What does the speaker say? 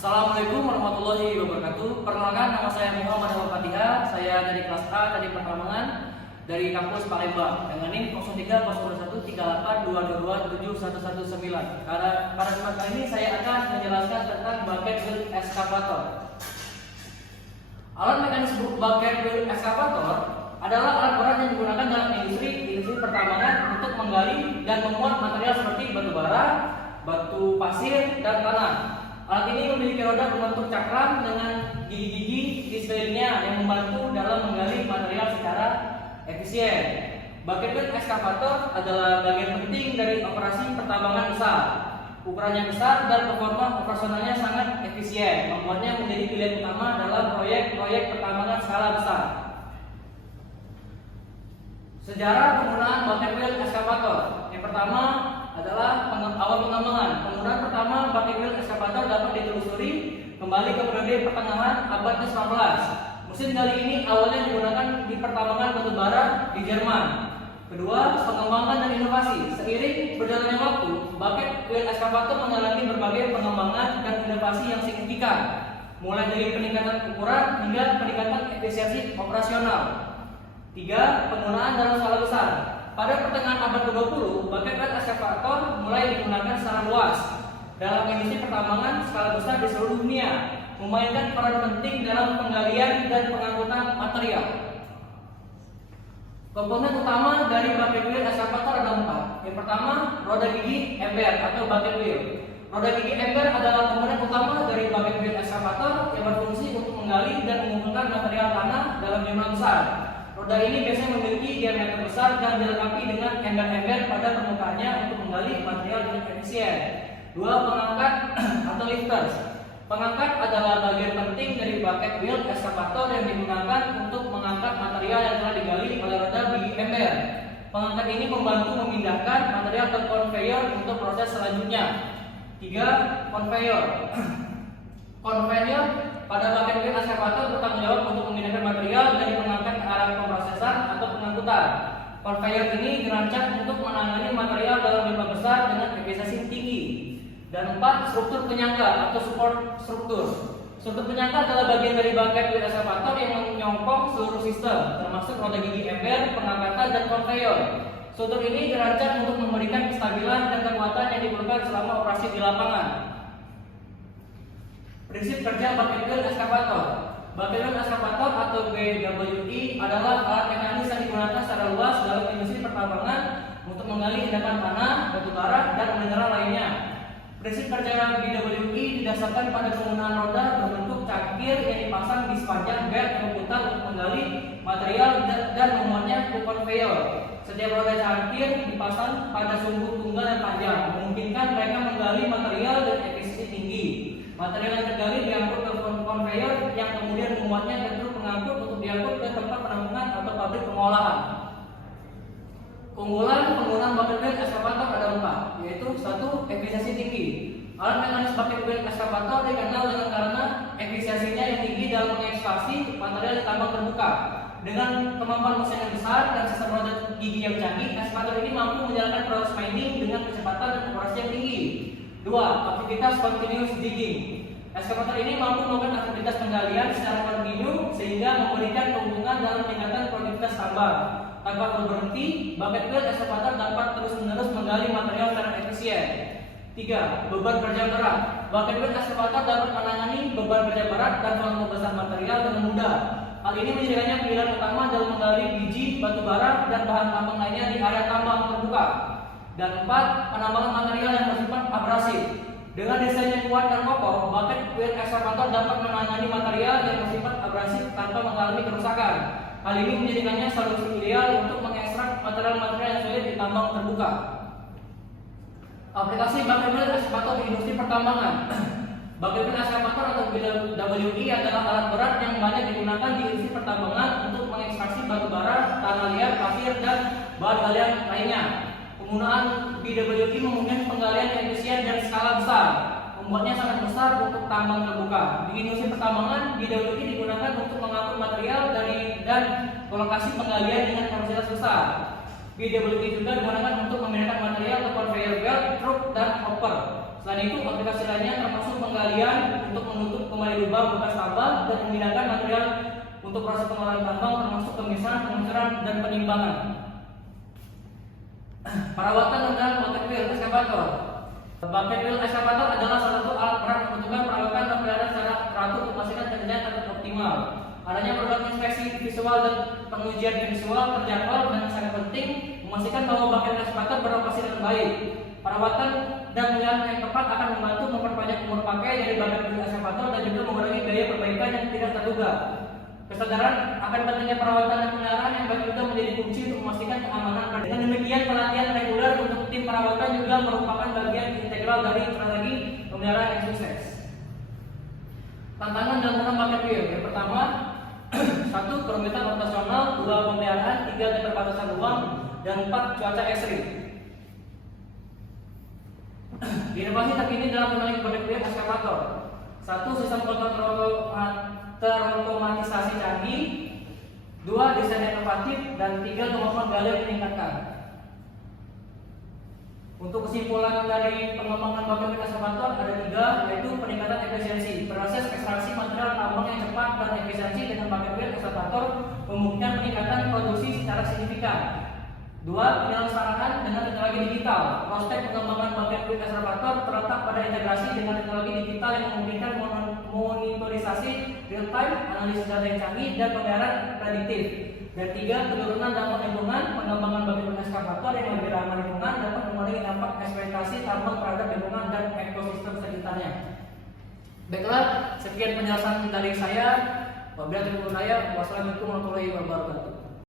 Assalamualaikum warahmatullahi wabarakatuh. Perkenalkan, nama saya Muhammad Al-Fatihah. Saya dari kelas A dari Pertambangan dari kampus Palembang dengan NIM 03013822271119. Pada kesempatan kali ini saya akan menjelaskan tentang bucket wheel excavator. Alat mekanis bucket wheel excavator adalah alat berat yang digunakan dalam industri pertambangan untuk menggali dan memuat material seperti batu bara, batu pasir, dan tanah. Alat ini memiliki roda berbentuk cakram dengan gigi-gigi di sekelilingnya yang membantu dalam menggali material secara efisien. Bucket wheel excavator adalah bagian penting dari operasi pertambangan besar. Ukurannya besar dan performa operasionalnya sangat efisien, membuatnya menjadi pilihan utama dalam proyek-proyek pertambangan skala besar. Sejarah penggunaan bucket wheel excavator. Yang pertama adalah awal pengembangan. Penggunaan pertama bucket wheel excavator dapat ditelusuri kembali ke periode pertengahan abad ke-19. Mesin gali ini awalnya digunakan di pertambangan batu bara di Jerman. Kedua, pengembangan dan inovasi. Seiring berjalannya waktu, bucket wheel excavator mengalami berbagai pengembangan dan inovasi yang signifikan, mulai dari peningkatan ukuran hingga peningkatan efisiensi operasional. Tiga, penggunaan dalam skala besar. Pada pertengahan abad ke-20, bucket wheel excavator mulai digunakan secara luas dalam industri pertambangan skala besar di seluruh dunia, memainkan peran penting dalam penggalian dan pengangkutan material. Komponen utama dari bucket wheel excavator ada 4. Yang pertama, roda gigi ember atau bucket wheel. Roda gigi ember adalah komponen utama dari bucket wheel excavator yang berfungsi untuk menggali dan mengumpulkan material tanah dalam jumlah besar. Roda ini biasanya memiliki diameter besar dan dilengkapi dengan ember-ember pada permukaannya untuk menggali material dengan efisien. Dua, pengangkat atau lifters. Pengangkat adalah bagian penting dari bucket wheel excavator yang digunakan untuk mengangkat material yang telah digali oleh roda gigi ember. Pengangkat ini membantu memindahkan material ke conveyor untuk proses selanjutnya. Tiga, conveyor. Conveyor pada bucket wheel excavator bertanggung jawab untuk memindahkan material dari pengangkat ke arah pemrosesan atau pengangkutan. Conveyor ini dirancang untuk menangani material dalam jumlah besar dengan efisiensi tinggi. Dan 4, struktur penyangga atau support struktur. Struktur penyangga adalah bagian dari bucket wheel excavator yang menyokong seluruh sistem, termasuk roda gigi ember, pengangkatan, dan conveyor. Struktur ini dirancang untuk memberikan kestabilan dan kekuatan yang diperlukan selama operasi di lapangan. Prinsip kerja bucket wheel excavator. Bucket wheel excavator atau BWI adalah alat mekanis yang digunakan secara luas dalam industri pertambangan untuk menggali endapan tanah, batu bara, dan mineral lainnya. Prinsip kerja BWI didasarkan pada penggunaan roda berbentuk cangkir yang dipasang di sepanjang belt komputer untuk menggali material dan memuatnya ke conveyor. Setiap roda cangkir dipasang pada sumbu tunggal yang panjang, memungkinkan mereka menggali material dengan efisiensi tinggi. Material yang tergali diangkut ke conveyor yang kemudian memuatnya ke truk pengangkut untuk diangkut ke tempat penampungan atau pabrik pengolahan. Keunggulan penggunaan bucket wheel excavator ada 4, yaitu 1, efisiensi tinggi. Alat mekanis bucket wheel excavator dikenal karena efisiensinya yang tinggi dalam mengekskavasi material di tambang terbuka. Dengan kemampuan mesin yang besar dan sistem roda gigi yang canggih, excavator ini mampu menjalankan proses mining dengan kecepatan dan operasi yang tinggi. 2, aktivitas continuous digging. Excavator ini mampu melakukan aktivitas penggalian secara kontinu sehingga memberikan keuntungan dalam peningkatan produktivitas tambang. Tanpa berhenti, bucket wheel excavator dapat terus-menerus menggali material secara efisien. 3, beban kerja berat. Bucket wheel excavator dapat menangani beban kerja berat dan volume besar material dengan mudah. Hal ini menjadikannya pilihan utama dalam menggali biji, batu bara, dan bahan tambang lainnya di area tambang terbuka. Dan 4, penambangan material yang bersifat abrasif. Dengan desain yang kuat dan kokoh, bucket wheel excavator dapat menangani material yang bersifat abrasif tanpa mengalami kerusakan. Hal ini menjadikannya solusi ideal untuk mengekstrak material-material yang sulit di tambang terbuka. Aplikasi bucket wheel excavator di industri pertambangan. Bucket wheel excavator atau BWI adalah alat berat yang banyak digunakan di industri pertambangan untuk mengekstraksi batu bara, tanah liat, pasir, dan bahan galian lainnya. Penggunaan BWI memungkinkan penggalian efisien dan skala besar, membuatnya sangat besar untuk tambang terbuka. Di industri pertambangan, BWI digunakan untuk mengangkut material dan lokasi penggalian dengan kapasitas besar. BWI juga digunakan untuk memindahkan material ke conveyor belt, truk, dan hopper. Selain itu, aplikasi lainnya termasuk penggalian untuk menutup kembali lubang bekas tambang dan memindahkan material untuk proses pengolahan tambang, termasuk pemisahan, pengukuran, dan penimbangan. Perawatan dan bucket wheel eskavator. Bucket wheel eskavator adalah salah satu alat berat membutuhkan perawatan dan pemeliharaan secara teratur untuk memastikan kerjanya tetap optimal. Adanya program inspeksi visual dan pengujian visual terjadwal dan sangat penting memastikan bahwa bucket wheel eskavator beroperasi dengan baik. Perawatan dan pemeliharaan yang tepat akan membantu memperpanjang umur pakai dari bucket wheel eskavator dan juga mengurangi biaya perbaikan yang tidak terduga. Kesadaran akan pentingnya perawatan dan pemeliharaan yang baik juga menjadi kunci untuk memastikan keamanan. Dengan demikian, pelatihan reguler untuk tim perawatan juga merupakan bagian integral dari strategi pemeliharaan yang sukses. Tantangan dalam menggunakan bucket wheel. Yang pertama, 1. Kerumitan operasional, 2. Pemeliharaan, 3. Keterbatasan ruang, dan 4. Cuaca ekstrim. Inovasi terkini dalam menggunakan bucket wheel eskavator. 1. Sistem kontrol terotomatisasi canggih, 2. Desain inovatif, dan 3. Kemampuan gali yang meningkatkan. Untuk kesimpulan dari pengembangan bucket wheel eskavator ada 3, yaitu peningkatan efisiensi. Proses ekstraksi material tambang yang cepat dan efisiensi dengan bucket wheel eskavator memungkinkan peningkatan produksi secara signifikan. 2. Penyelesaian dengan teknologi digital. Prospek pengembangan bucket wheel eskavator terletak pada integrasi dengan teknologi digital yang memungkinkan monitorisasi real time, analisis data yang canggih, dan pemeliharaan prediktif. Dan 3. Penurunan dampak lingkungan. Pengembangan bucket wheel eskavator yang lebih ramah lingkungan dapat mengurangi dampak eksploitasi tambang terhadap lingkungan dan ekosistem sekitarnya. Baiklah, sekian penjelasan dari saya. Wabillahi taufiq wal hidayah. Wassalamualaikum warahmatullahi wabarakatuh.